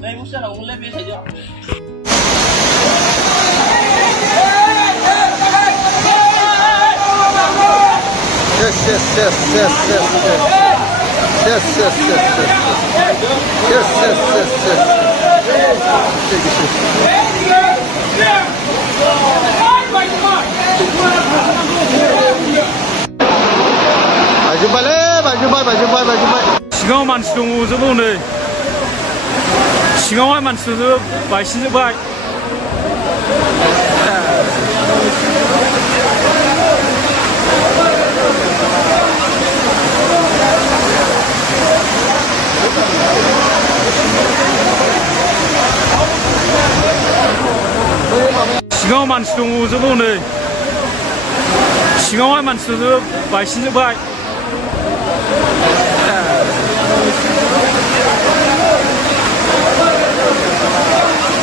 没有事了，我们来别睡觉。Yes, yes, yes, yes, yes, yes. Yes, yes, yes, yes. Yes, yes, yes, yes. Baju balik, baju balik, baju balik, baju balik. सिङाव मानसि दंजोबो नै सिङावहाय मानसि दंजोबो बायसिनजोब्बाय सिङाव मानसि दंजोबो नै सिङावहाय मानसि दंजोबो बायसिनजोब्बाय